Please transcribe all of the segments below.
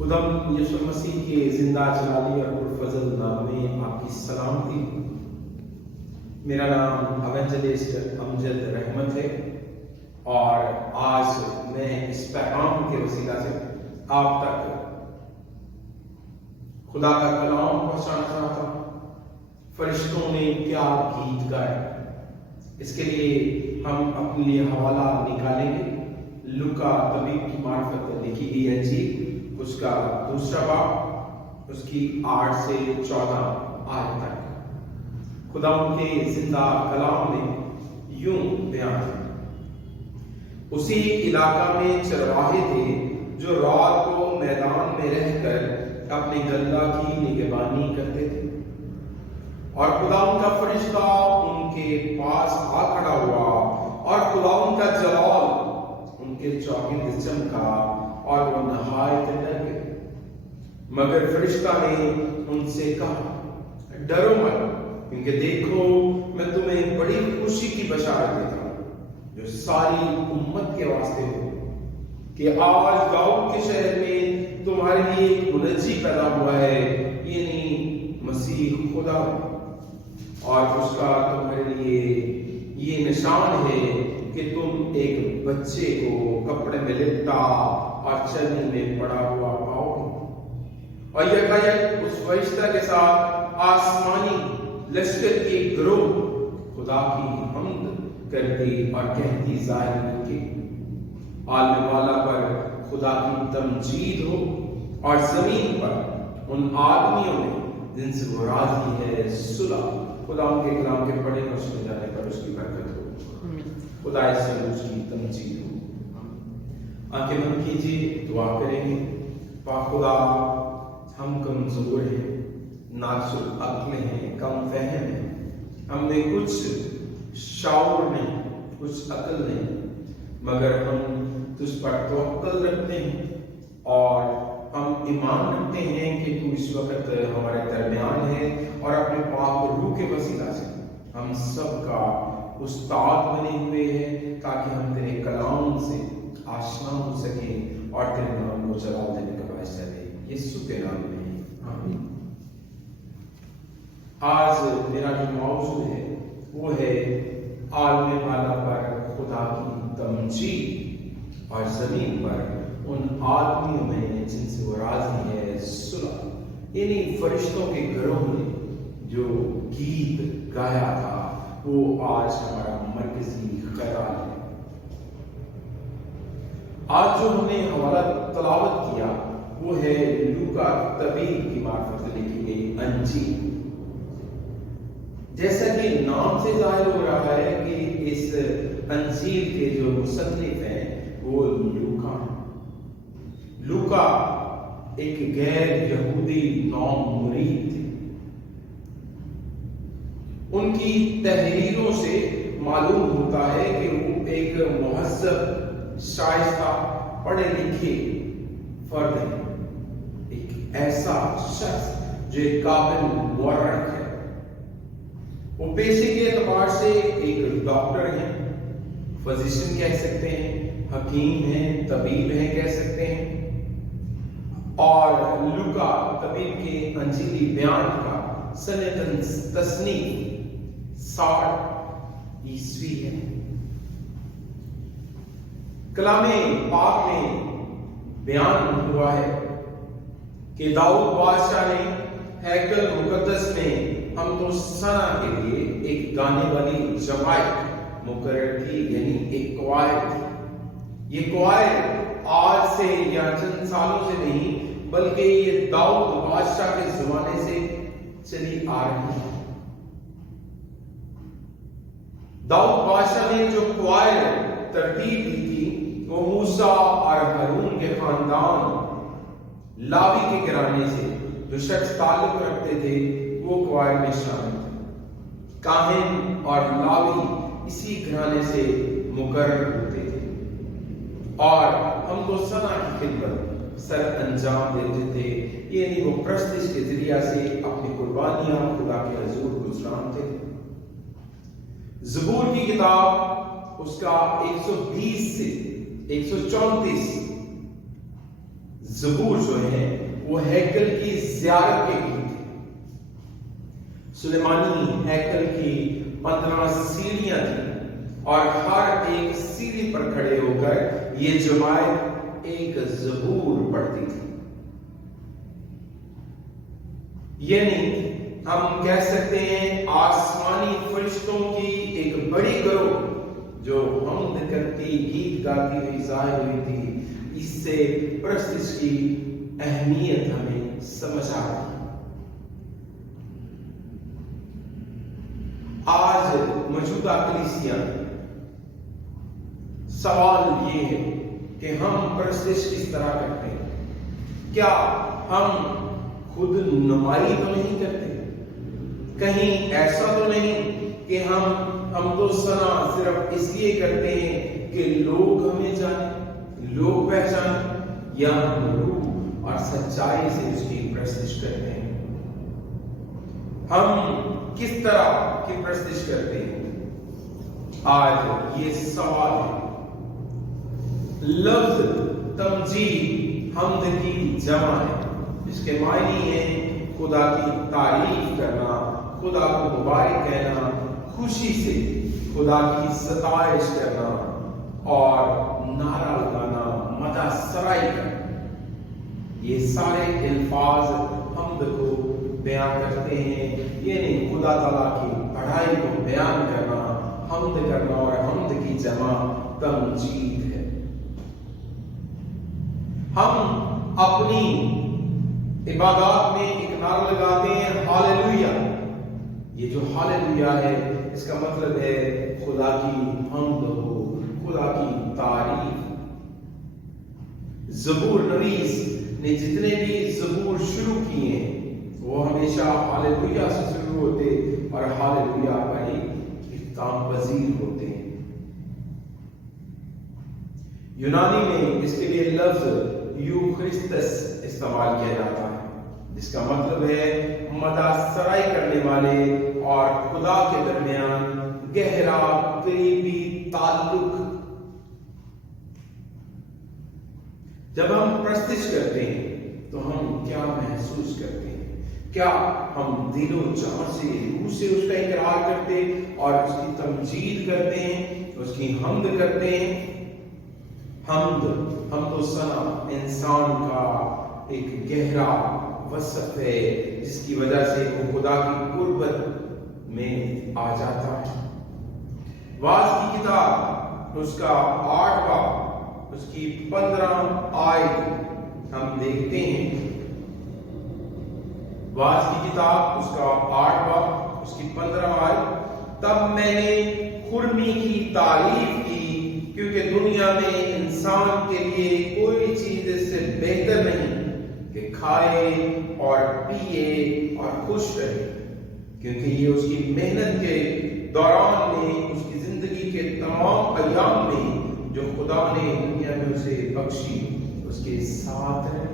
خداوند یسوع مسیح کے زندہ جلالی اور پرفضل نام میں آپ کی سلامتی۔ میرا نام ایونجلسٹ امجد رحمت ہے اور آج میں اس پیغام کے وسیلہ سے آپ تک خدا کا کلام پہنچانا چاہتا ہوں۔ فرشتوں نے کیا گیت گائے، اس کے لیے ہم اپنے لیے حوالہ نکالیں گے۔ لوکا طبیب کی معرفت لکھی گئی انجیل، اس کا 2 باب، اس کی 8 سے 14 آیت تک خدا ان کے زندہ کلام میں یوں بیان ہے۔ اسی علاقہ میں چرواہے تھے جو رات کو میدان میں رہ کر اپنے گندہ کی نگہبانی کرتے تھے، اور خدا ان کا فرشتہ ان کے پاس آ کھڑا ہوا اور خدا ان کا جلال ان کے چوگرد چمکا اور وہ نہایت ڈر گئے۔ مگر فرشتہ نے ان سے کہا، ڈرو مت، کیونکہ دیکھو میں تمہیں بڑی خوشی کی بشارت دیتا ہوں جو ساری امت کے واسطے ہو، کہ آج داؤد کے شہر میں تمہارے لیے ایک منجی پیدا ہوا ہے، یعنی مسیح خدا، اور اس کا تمہارے لیے یہ نشان ہے کہ تم ایک بچے کو کپڑے میں لپٹا اور چرنی میں پڑا ہوا پاؤ گے۔ اور یکایک اس فرشتہ کے ساتھ آسمانی لشکر کی گروہ خدا کی حمد کرتی اور کہتی ظاہر ہوئی کہ عالم والا پر خدا کی تمجید ہو، اور زمین پر ان آدمیوں میں جن سے وہ راضی ہے صلح۔ خدا ان کے کلام کے پڑھے اور سنے جانے پر اس کی برکت ہو، خدا اس سے اس کی تمجید ہو۔ آنکھیں بند کیجیے، دعا کریں گے۔ پاک خدا، ہم کمزور ہیں، ناقص العقل ہیں، کم فہم ہیں، ہم میں کچھ شعور نہیں، کچھ عقل نہیں، مگر ہم تجھ پر توکل رکھتے ہیں اور ہم ایمان رکھتے ہیں کہ تو اس وقت ہمارے درمیان ہے، اور اپنے پاک روح کے وسیلہ سے ہم سب کا استاد بنے ہوئے ہیں، تاکہ ہم تیرے کلام سے آشنا ہو سکیں اور تیرے نام کو جلال دینے کا باعث رہے۔ یسوع کے نام میں آمین۔ آج میرا جو موضوع ہے وہ ہے عالم بالا پر خدا کی تمجید اور زمین پر ان آدمیوں میں جن سے وہ راضی ہے صلح، یعنی فرشتوں کے گروہ نے جو گیت گایا تھا وہ آج ہمارا مرکزی خیال ہے۔ آج جو ہم نے حوالہ تلاوت کیا وہ ہے لوکا طبیب کی معرفت لکھی گئی انجیل۔ جیسا کہ نام سے ظاہر ہو رہا ہے کہ اس انجیل کے جو مصنف ہیں وہ لوکا ہیں۔ لوکا ایک غیر یہودی نام مرید تھے۔ ان کی تحریروں سے معلوم ہوتا ہے کہ وہ ایک مہذب، شائستہ، پڑھے لکھے فرد ہے، ایک ایسا شخص جو ایک قابل مورخ ہے۔ وہ پیشے کے اعتبار سے ایک ڈاکٹر ہیں، فزیشین کہہ سکتے ہیں، حکیم ہیں، طبیب ہیں کہہ سکتے ہیں، اور لوکا طبیب کے انجیلی بیان کا سنہ تصنیف 60 عیسوی ہے۔ کلام پاک میں بیان ہوا ہے کہ داؤد بادشاہ نے ہیکل مقدس میں حمد و ثنا کے لیے ایک گانے والی جماعت مقرر کی، یعنی ایک کوائر تھی۔ یہ کوائر آج سے یا چند سالوں سے نہیں بلکہ یہ داؤد بادشاہ کے زمانے سے چلی آ رہی ہے۔ داؤد بادشاہ نے جو کوائر ترتیب دی تھی وہ موسیٰ اور ہارون کے خاندان لاوی کے گھرانے سے جو شخص تعلق رکھتے تھے وہ کوائر میں شامل تھے۔ کاہن اور لاوی اسی گھرانے سے مقرر ہوتے تھے اور حمد و ثنا کی خدمت سر انجام دیتے تھے، یعنی وہ پرستش کے ذریعہ سے اپنی قربانیاں خدا کے حضور گزرانتے تھے۔ زبور کی کتاب اس کا 120 سے 134 زبور جو ہیں وہ ہیکل کی زیارت کے گیت تھے. سلیمانی ہیکل کی 15 سیڑھیاں تھیں اور ہر ایک سیڑھی پر کھڑے ہو کر یہ جماعت ایک زبور پڑھتی تھی. یعنی ہم کہہ سکتے ہیں آسمانی فرشتوں کی ایک بڑی گروہ جو حمد کرتی گیت گاتی ہوئی ظاہر ہوئی تھی. اس سے پرستش کی اہمیت ہمیں سمجھ آ رہی ہے. آج موجودہ کلیسیا سوال یہ ہے کہ ہم پرستش کس طرح کرتے ہیں؟ کیا ہم خود نمائی تو نہیں کرتے؟ کہیں ایسا تو نہیں کہ ہم تو سنا صرف اس لیے کرتے ہیں کہ لوگ ہمیں جانیں، لوگ پہچانیں، یا ہم روح اور سچائی سے اس کی پرستش کرتے ہیں؟ ہم کس طرح کی پرستش کرتے ہیں؟ آج یہ سوال ہے. لفظ تمجید حمد کی جمع ہے، اس کے معنی ہے خدا کی تعریف کرنا، خدا کو مبارک کہنا، خوشی سے خدا کی ستائش کرنا اور نعرہ لگانا، مدح سرائی کرنا. یہ سارے الفاظ حمد کو بیان کرتے ہیں. یعنی خدا تعالیٰ کی بڑائی کو بیان کرنا، حمد کرنا، اور حمد کی جمع تمجید ہے. ہم اپنی عبادات میں ایک نعرہ لگاتے ہیں ہاللویا. یہ جو ہاللویا ہے اس کا مطلب ہے خدا کی حمد ہو، خدا کی تعریف. زبور نویس نے جتنے بھی زبور شروع کیے ہیں وہ ہمیشہ ہاللویا سے شروع ہوتے اور ہاللویا کا ہی اختتام پذیر ہوتے ہیں. یونانی میں اس کے لیے لفظ یوخرسٹس استعمال کیا جاتا ہے، جس کا مطلب ہے مدح سرائی کرنے والے اور خدا کے درمیان گہرا قریبی تعلق. جب ہم پرستش کرتے ہیں تو ہم کیا محسوس کرتے ہیں؟ کیا ہم دل و جان سے، روح سے اس کا اقرار کرتے اور اس کی تمجید کرتے ہیں، اس کی حمد کرتے ہیں؟ حمد و ثنا انسان کا ایک گہرا وصف ہے جس کی وجہ سے وہ خدا کی قربت میں آ جاتا ہے. واعظ کی کتاب اس کا 8 باب اس کی 15 آیت ہم دیکھتے ہیں. واعظ کی کتاب اس کا 8 باب اس کی 15 آیت. تب میں نے خرمی کی تعریف کی کیونکہ دنیا میں انسان کے لیے کوئی چیز اس سے بہتر نہیں کہ کھائے اور پیے اور خوش رہے، کیونکہ یہ اس کی محنت کے دوران میں، اس کی زندگی کے تمام ایام میں جو خدا نے دنیا میں اسے بخشی اس کے ساتھ رہے.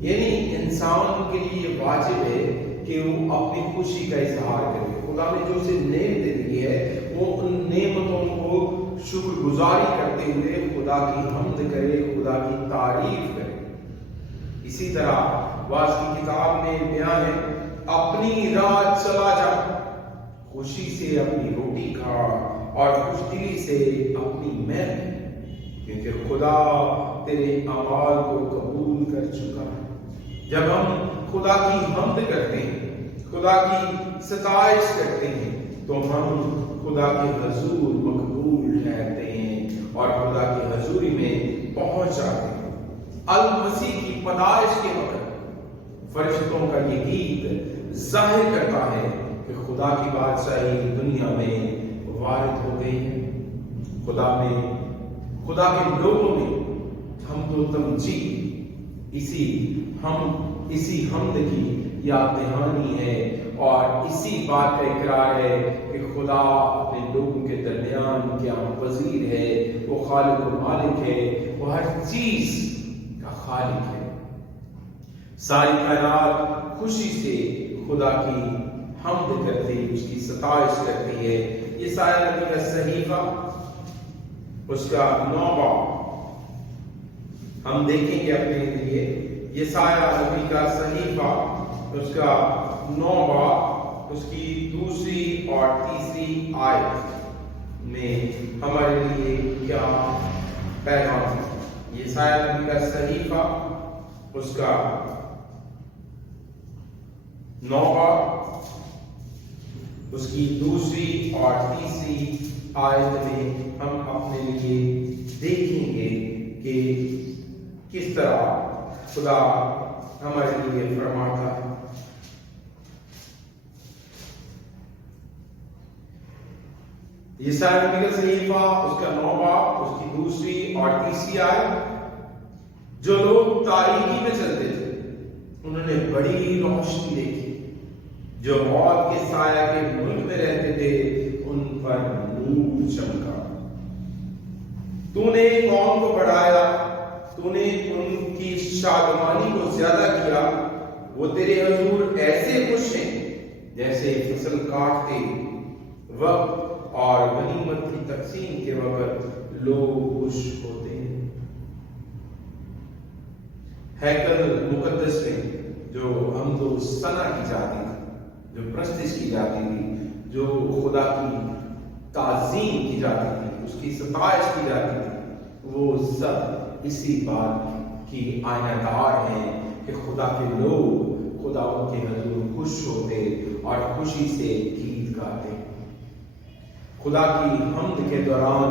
یعنی انسان کے لیے واجب ہے کہ وہ اپنی خوشی کا اظہار کرے. خدا نے جو اسے نعمت دے دی ہے وہ ان نعمتوں کو شکر گزاری کرتے ہوئے خدا کی حمد کرے، خدا کی تعریف کرے. اسی طرح واعظ کی کتاب میں بیان ہے اپنی راہ چلا جا، خوشی سے اپنی روٹی کھا اور خوش دلی سے اپنی محنت، کیونکہ خدا تیرے اعمال کو قبول کر چکا ہے. جب ہم خدا کی حمد کرتے ہیں، خدا کی ستائش کرتے ہیں، تو ہم خدا کے حضور مقبول ٹھہرتے ہیں اور خدا کی حضوری میں پہنچ جاتے ہیں. المسیح کی پیدائش کے وقت فرشتوں کا یہ گیت ظاہر کرتا ہے کہ خدا کی بادشاہی دنیا میں وارد ہو گئی ہے. خدا کے لوگوں میں حمد و تمجید اسی حمد کی یاد دہانی ہے اور اسی بات کا اقرار ہے کہ خدا اپنے لوگوں کے درمیان قیام پذیر ہے. وہ خالق و مالک ہے، وہ ہر چیز کا خالق ہے. ساری کائنات خوشی سے خدا کی حمد کرتی، اس کی ستائش کرتی ہے. یسایہ نبی کا صحیفہ اس کا 9 باب ہم دیکھیں گے اپنے لیے یسایہ نبی کا صحیفہ اس کا 9 باب اس کی 2 اور 3 آیت میں ہمارے لیے کیا پیغام ہے۔ یسایہ نبی کا صحیفہ اس کا 9 باب اس کی 2 اور 3 آیت میں ہم اپنے لیے دیکھیں گے کہ کس طرح خدا ہمارے لیے فرماتا ہے۔ یسایہ نبی کا صحیفہ اس کا 9 باب اس کی 2 اور 3 آیت، جو لوگ تاریکی میں چلتے تھے انہوں نے بڑی روشنی دیکھی، جو موت کے سایہ کے ملک میں رہتے تھے ان پر نور چمکا۔ تو نے قوم کو بڑھایا، تو نے ان کی شادمانی کو زیادہ کیا، وہ تیرے حضور ایسے خوش ہیں جیسے فصل کاٹتے وقت اور غنیمت کی تقسیم کے وقت لوگ خوش ہوتے ہیں۔ ہیکل مقدس میں جو حمد و ثنا کی جاتی تھی، جو پرستش کی جاتی تھی، جو خدا کی تعظیم کی جاتی تھی، اس کی ستائش کی جاتی تھی، وہ سب اسی بات کی آئینہ دار ہیں کہ خدا کے لوگ خدا ان کے حضور خوش ہوتے اور خوشی سے گیت گاتے۔ خدا کی حمد کے دوران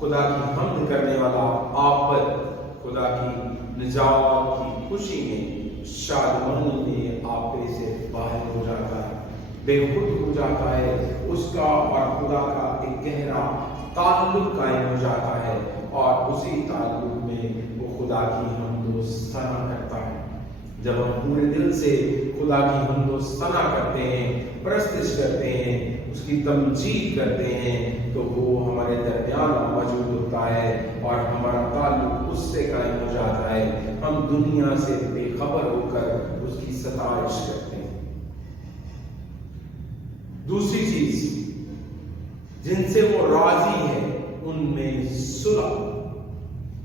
خدا کی حمد کرنے والا آپت خدا کی نجات کی خوشی میں شادمانی میں آپے سے باہر ہو جاتا ہے، بے خود ہو جاتا ہے، اس کا اور خدا کا ایک گہرا تعلق قائم ہو جاتا ہے، اور اسی تعلق میں وہ خدا کی حمد و ثنا کرتا ہے۔ جب ہم پورے دل سے خدا کی حمد و ثنا کرتے ہیں، پرستش کرتے ہیں، اس کی تمجید کرتے ہیں، تو وہ ہمارے درمیان موجود ہوتا ہے اور ہمارا تعلق اس سے قائم ہو جاتا ہے۔ ہم دنیا سے بے خبر ہو کر اس کی ستائش کرتے ہیں۔ دوسری چیز جن سے وہ راضی ہے ان میں صلح۔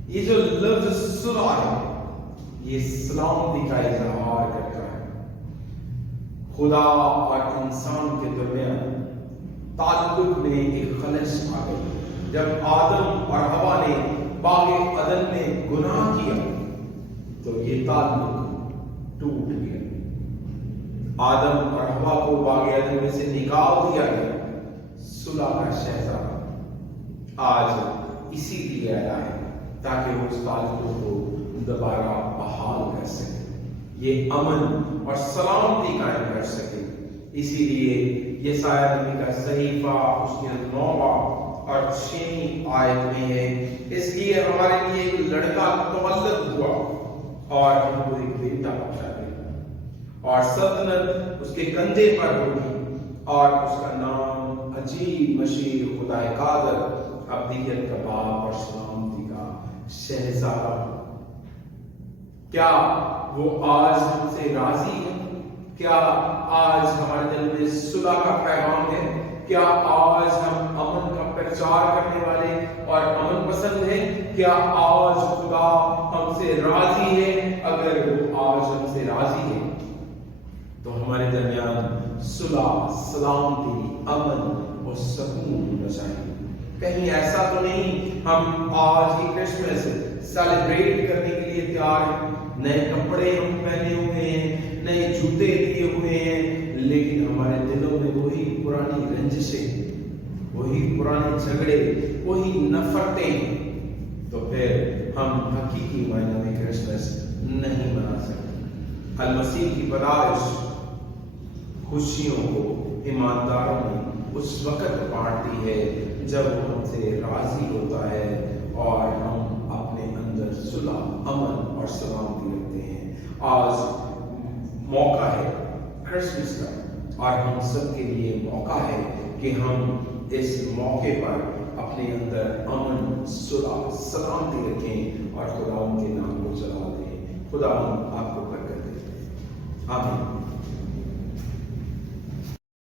یہ جو لفظ صلح ہے یہ سلامتی کا اظہار کرتا ہے۔ خدا اور انسان کے درمیان تعلق میں ایک خلش آ گئی۔ جب آدم اور حوا نے باغ عدن میں گناہ کیا تو یہ تعلق ٹوٹ گیا۔ آدم اور حوا کو باغ عدن میں سے نکال دیا گیا۔ صلح کا شہزادہ آج اسی لیے آیا ہے تاکہ وہ اس تعلق کو دوبارہ بحال کر سکے، یہ امن اور سلامتی قائم کر سکے۔ اسی لیے یسایہ نبی کا صحیفہ اس کے 9 باب اور 6 آیت میں ہے، اس لیے ہمارے لیے ایک لڑکا متولد ہوا اور ہم کو ایک بیٹا بچا گیا، اور سلطنت اس کے کندھے پر ہوگی، اور اس کا نام عجیب، مشیر، خدا قادر، ابدیت کا باپ اور سلامتی کا شہزادہ۔ کیا وہ آج ہم سے راضی ہے؟ کیا آج ہمارے دل میں صلح کا پیغام ہے؟ کیا آج ہم امن کا پرچار کرنے والے اور امن پسند ہیں؟ کیا آج خدا ہم سے راضی ہے؟ اگر وہ آج ہم سے راضی ہے تو ہمارے درمیان صلح، سلامتی، امن اور سکون ہونا چاہیے۔ کہیں ایسا تو نہیں ہم آج ہی کرسمس سیلیبریٹ کرنے کے لیے تیار ہیں، نئے کپڑے ہم پہنے ہوئے ہیں، نئے جوتے لیے ہوئے ہیں، لیکن ہمارے دلوں میں وہی پرانی رنجشیں، وہی پرانے جھگڑے، وہی نفرتیں، تو پھر ہم حقیقی معنی میں کرسمس نہیں منا سکتے۔ المسیح کی پیدائش خوشیوں کو ایمانداروں میں اس وقت بانٹتی ہے جب وہ ہم سے راضی ہوتا ہے اور ہم اپنے اندر صلح، امن اور سلامتی رکھتے ہیں۔ آج موقع ہے کرسمس کا، اور ہم سب کے لیے موقع ہے کہ ہم اس موقع پر اپنے اندر امن، صلح، سلامتی رکھیں اور خدا ان کے نام کو چلا دیں۔ خدا آپ کو برکت دے۔ آمین۔